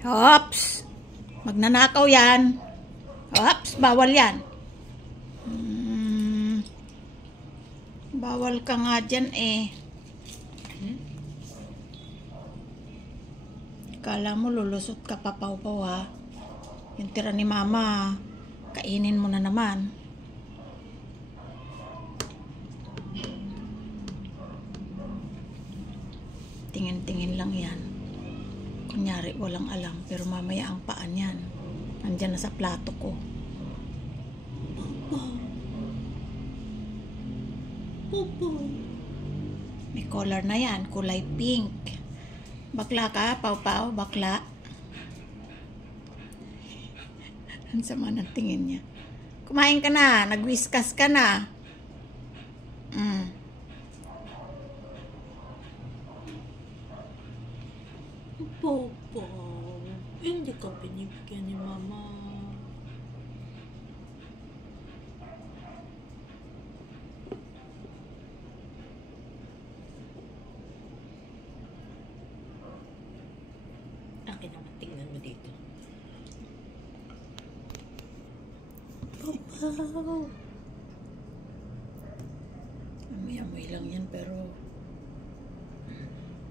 Hops! Magnanakaw yan. Hops! Bawal yan. Bawal ka nga dyan eh. Kala mo lulusot ka pa, Pawpaw, ha? Yung tira ni Mama, kainin mo na naman. Tingin-tingin lang yan. Kunyari walang alam, pero mamaya ang paan yan nandyan na sa plato ko. Popo. May color na yan, kulay pink. Bakla ka, Pawpaw? Bakla? Ang sama ng tingin niya. Kumain ka na, nag-whiskas ka na. Pawpaw, hindi ka binibigyan ni Mama. Akin naman, tingnan mo dito. Pawpaw. Amoy-amoy lang yan, pero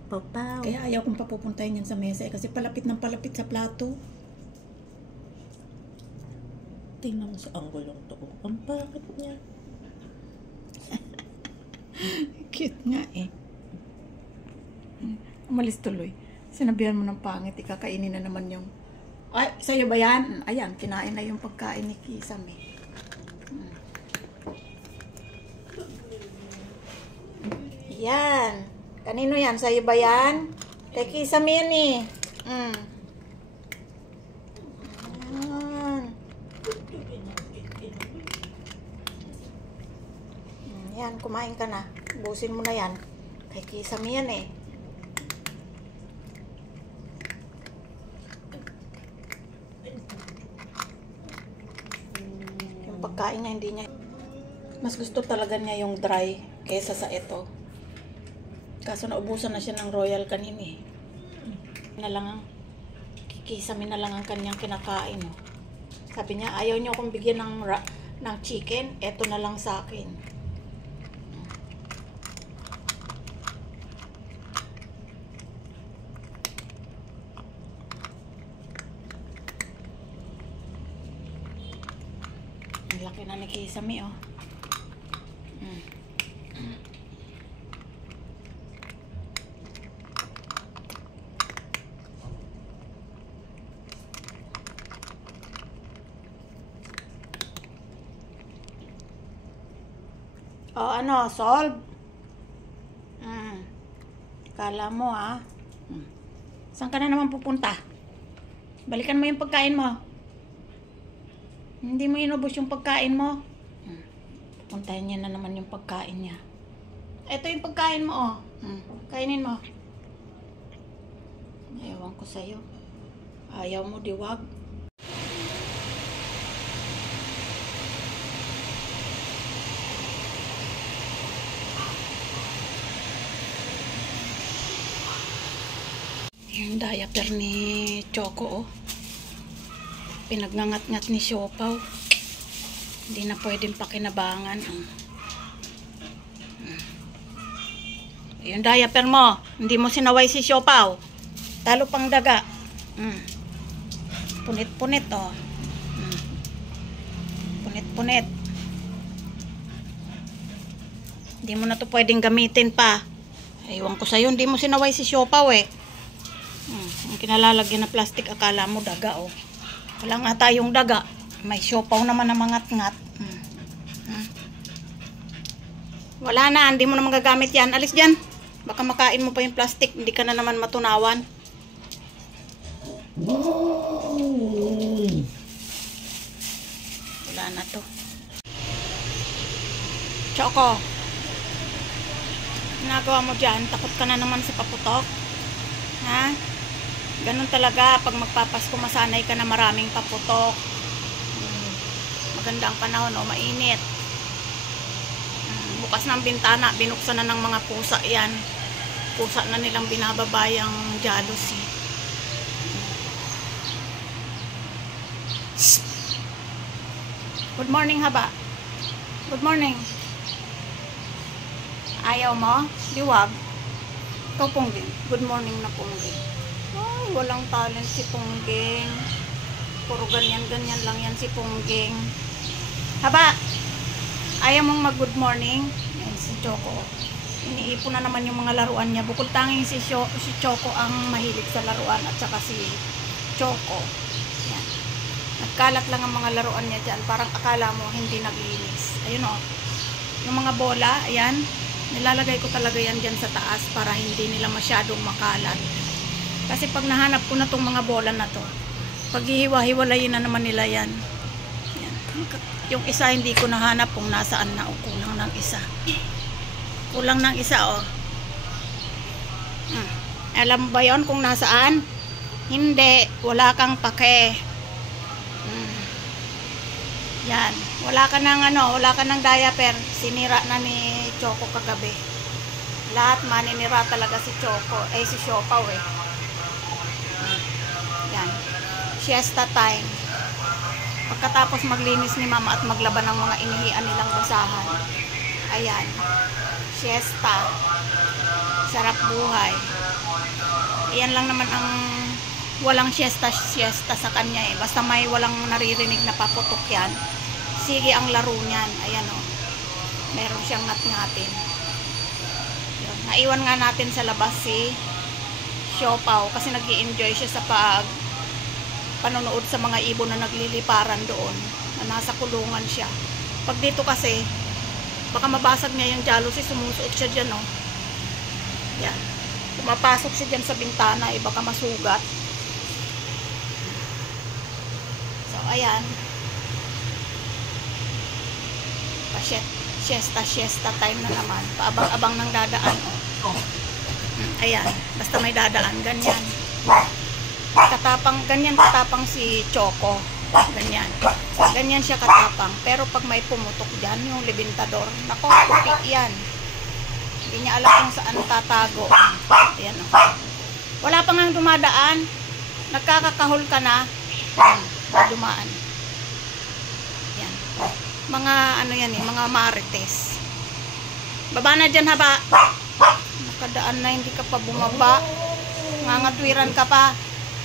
Pawpaw. kaya ayaw kong papupuntahin yan sa mesa eh, kasi palapit ng palapit sa plato. Tingnan mo sa anggulong to. Ang pangit niya. Cute nga eh. Umalis tuloy. Sinabihan mo ng pangit, ikakainin na naman yung... Ay, sa'yo ba yan? Ayan, kinain na yung pagkain ni Kisame. Yan. Kanino yan? Sa'yo ba yan? Kay Kisame yan eh. Yan, kumain ka na. Ubusin mo na yan. Kay Kisame yan eh. Yung pagkain niya, hindi niya. Mas gusto talaga niya yung dry kaysa sa ito. Kaso naubusan na siya ng royal kanina eh. Kisame na lang ang kanyang kinakain. Oh. Sabi niya, ayaw niyo akong bigyan ng chicken. Ito na lang sa akin. Ang laki na ni Kisame, oh. O ano, solve? Kala mo, ha? Saan ka na naman pupunta? Balikan mo yung pagkain mo. Hindi mo inubos yung pagkain mo. Pupuntahin niya na naman yung pagkain niya. Ito yung pagkain mo, oh. Kainin mo. Ewan ko sa'yo. Ayaw mo, diwag. Yung diaper ni Choco, oh. Pinagngangat-ngat ni Siopaw. Hindi na pwedeng pakinabangan. Yung diaper mo, hindi mo sinaway si Siopaw. Talo pang daga. Punit-punit, oh. Punit-punit. Hindi mo na to pwedeng gamitin pa. Ewan ko sa'yo, hindi mo sinaway si Siopaw, eh. Ang kinalalagyan na plastic, akala mo daga, oh. Wala nga tayong daga. May Siopaw naman na mangat-ngat. Wala na, hindi mo na magagamit yan. Alis dyan. Baka makain mo pa yung plastic, hindi ka na naman matunawan. Wala na to. Choco, ginagawa mo dyan? Takot ka na naman sa paputok? Ha? Ganun talaga, pag magpapasko, masanay ka na maraming paputok. Maganda ang panahon, oh, mainit. Bukas ng bintana, binuksan na ng mga pusa yan. Pusa na nilang binababayang jealousy. Good morning, haba. Good morning. Ayaw mo? Diwag. Ikaw, Pungging. Good morning na, Pungging. Ay, walang talent si Pungging. Puro ganyan-ganyan lang yan si Pungging. Haba! Ayaw mong mag-good morning? Yan, si Choco. Iniipon na naman yung mga laruan niya. Bukod tanging si Choco ang mahilig sa laruan at saka si Choco. Yan. Nagkalat lang ang mga laruan niya dyan. Parang akala mo hindi naglinis. Ayun o. Yung mga bola, ayan. Nilalagay ko talaga yan dyan sa taas para hindi nila masyadong makalat. Kasi pag nahanap ko na tong mga bola na to, pag hihiwa-hiwalayin na naman nila yan. Yan. Yung isa hindi ko nahanap kung nasaan na o kulang ng isa. Kulang ng isa o. Alam ba yon kung nasaan? Hindi. Wala kang pake. Yan. Wala ka ng diaper. Sinira na ni Choco kagabi. Lahat maninira talaga si Choco. Si Siopaw eh. Yan. Siesta time. Pagkatapos maglinis ni mama at maglaban ng mga inihian nilang basahan. Ayan. Siesta. Sarap buhay. Ayan lang naman ang walang siesta sa kanya eh. Basta may walang naririnig na paputok yan. Sige ang laro niyan. Ayan o. Meron siyang ngat-ngatin. Naiwan nga natin sa labas si Siopaw kasi nag-i-enjoy siya sa panonood sa mga ibon na nagliliparan doon. Na nasa kulungan siya. Pag dito kasi, baka mabasag niya yung jealousy. Sumusuot siya dyan o. Yan. Pumapasok siya dyan sa bintana. Baka masugat. So, ayan. Siesta time na naman. Paabang-abang ng dadaan. Ayan. Basta may dadaan. Ganyan. Ganyan katapang si Choco. Ganyan. Ganyan siya katapang. Pero pag may pumutok dyan, yung libintador, nako, puti yan. Hindi niya alam kung saan tatago. Ayan o. Wala pa nga dumadaan. Nagkakakahol ka na. Dumaan. Yan. Mga yan eh, mga marites. Baba na dyan, haba. Nakadaan na, hindi ka pa bumaba. Ngangatwiran ka pa.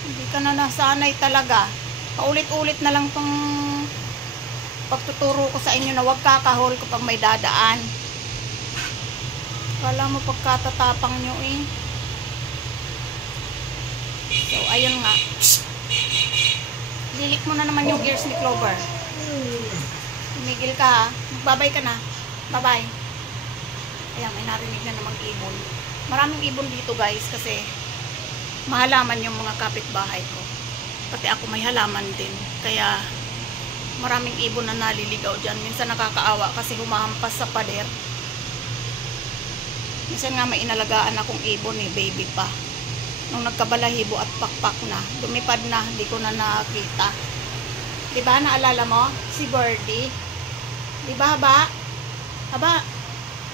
Hindi ka na nasanay talaga. Paulit-ulit na lang tong pagtuturo ko sa inyo na huwag kakahol kapag may dadaan. Kala mo pagkatatapang nyo eh. So, ayun nga. Lilik mo na naman yung ears ni Clover. Tumigil ka ha. Magbabay ka na. Bye-bye. Ayan, may narinig na namang ibon. Maraming ibon dito guys kasi mahalaman yung mga kapitbahay ko. Pati ako may halaman din. Kaya maraming ibon na naliligaw dyan. Minsan nakakaawa kasi humahampas sa pader. Minsan nga may inalagaan akong ibon eh, baby pa. Nung nagkabalahibo at pakpak na, lumipad na, hindi ko na nakita. Diba, naalala mo? Si Birdie. Diba, haba? Haba,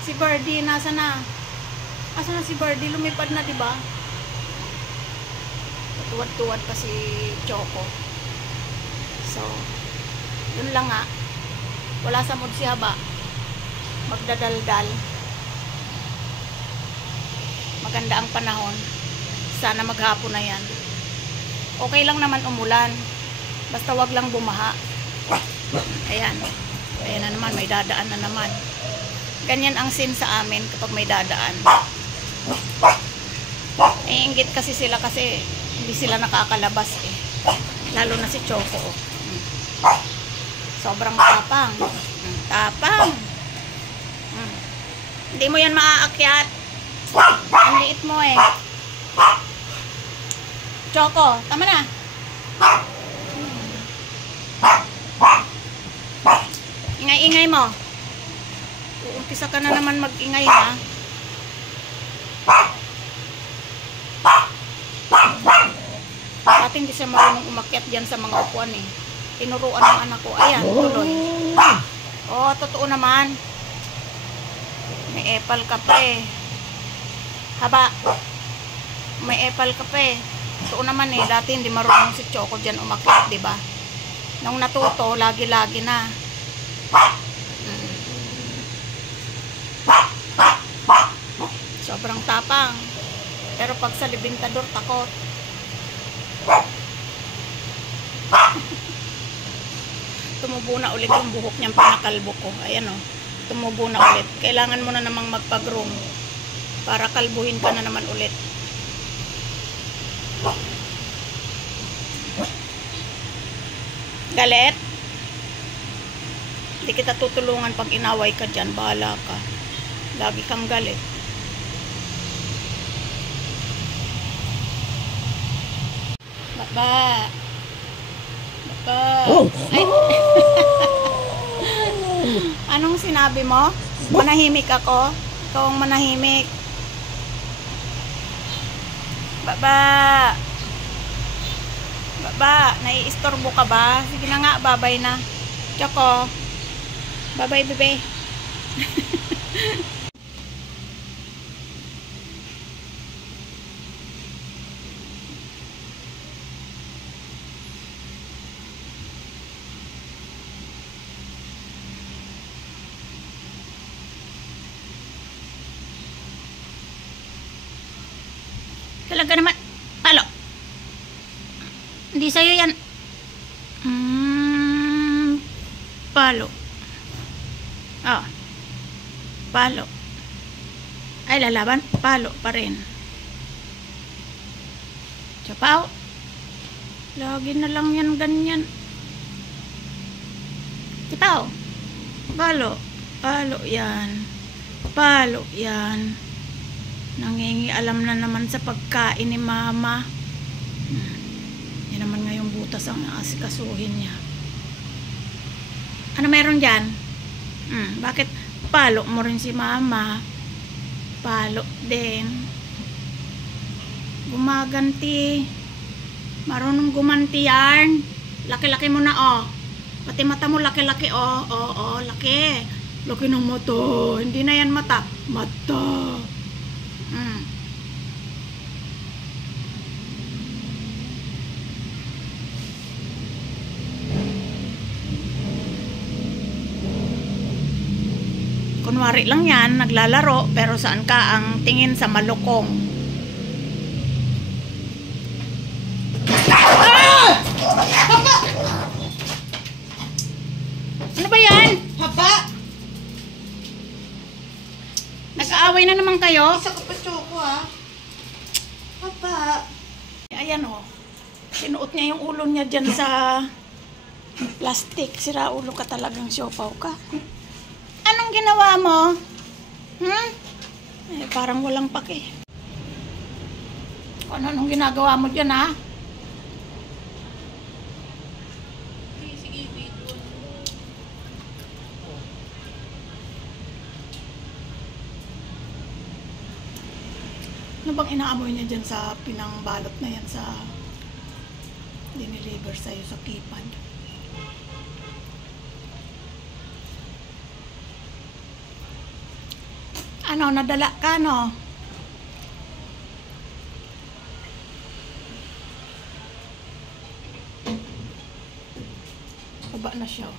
si Birdie, nasa na? Asa na si Birdie? Lumipad na, diba? Tuwad-tuwad pa si Choco. So, yun lang nga. Wala sa mood si haba. Magdadaldal. Maganda ang panahon. Sana maghapon na yan. Okay lang naman umulan. Basta wag lang bumaha. Ayan. Ayan na naman. May dadaan na naman. Ganyan ang scene sa amin kapag may dadaan. Iinggit kasi sila kasi hindi sila nakakalabas eh. Lalo na si Choco. Sobrang tapang. Tapang. Hindi mo yan maaakyat. Ang liit mo eh. Choco, tama na. Ingay-ingay mo. Uumpisa ka na naman mag-ingay ha. Dati hindi siya marunong umakyat dyan sa mga upuan eh. Tinuruan ng anak ko. Ayan, tuloy. Oh, totoo naman. May epal ka pa eh. Haba. May epal ka pa eh. Totoo naman eh. Dati hindi marunong si Choco dyan umakyat, diba? Nung natuto, lagi-lagi na. Sobrang tapang. Pero pag sa libintador, takot. Tumubo na ulit yung buhok niyang pinakalbo ko. Ayan o. Tumubo na ulit. Kailangan mo na namang magpag-groom para kalbuhin ka na naman ulit. Galit? Hindi kita tutulungan pag inaway ka dyan. Bahala ka. Lagi kang galit. Baba. Baba. Ay. Anong sinabi mo? Manahimik ako? Ikaw ang manahimik. Baba. Baba. Naiistorbo ka ba? Sige na nga, babay na. Choco. Babay, bebe. Talaga naman. Palo. Hindi sa'yo yan. Palo. Oh. Palo. Ay, lalaban. Palo pa rin. Chapaw. Lagi na lang yan ganyan. Chapaw. Palo. Palo yan. Palo yan. Nangingialam na naman sa pagkain ni mama. Yan naman ngayong butas ang asikasuhin niya. Ano meron dyan? Bakit palo mo rin si mama? Palo din. Gumaganti. Marunong gumanti yarn. Laki-laki mo na oh. Pati mata mo laki-laki oh. Oo, laki. Laki ng mata. Hindi na yan mata. Mata. Kunwari lang yan, naglalaro, pero saan ka ang tingin sa malukong? Ah! Haba! Ano ba yan? Haba! Nag-aaway na naman kayo? Isa ka pa, Choco, ha? Haba! Ayan o. Sinuot niya yung ulo niya dyan sa plastic. Sira ulo ka talagang siopaw ka. Anong ginawa mo? Eh, parang walang pake. Anong ginagawa mo dyan, ha? Sige, video. Ano bang inaamoy niya dyan sa pinangbalot na yan sa diniliver sa'yo sa keypad? Ano, nadala ka, no? Baba na siya.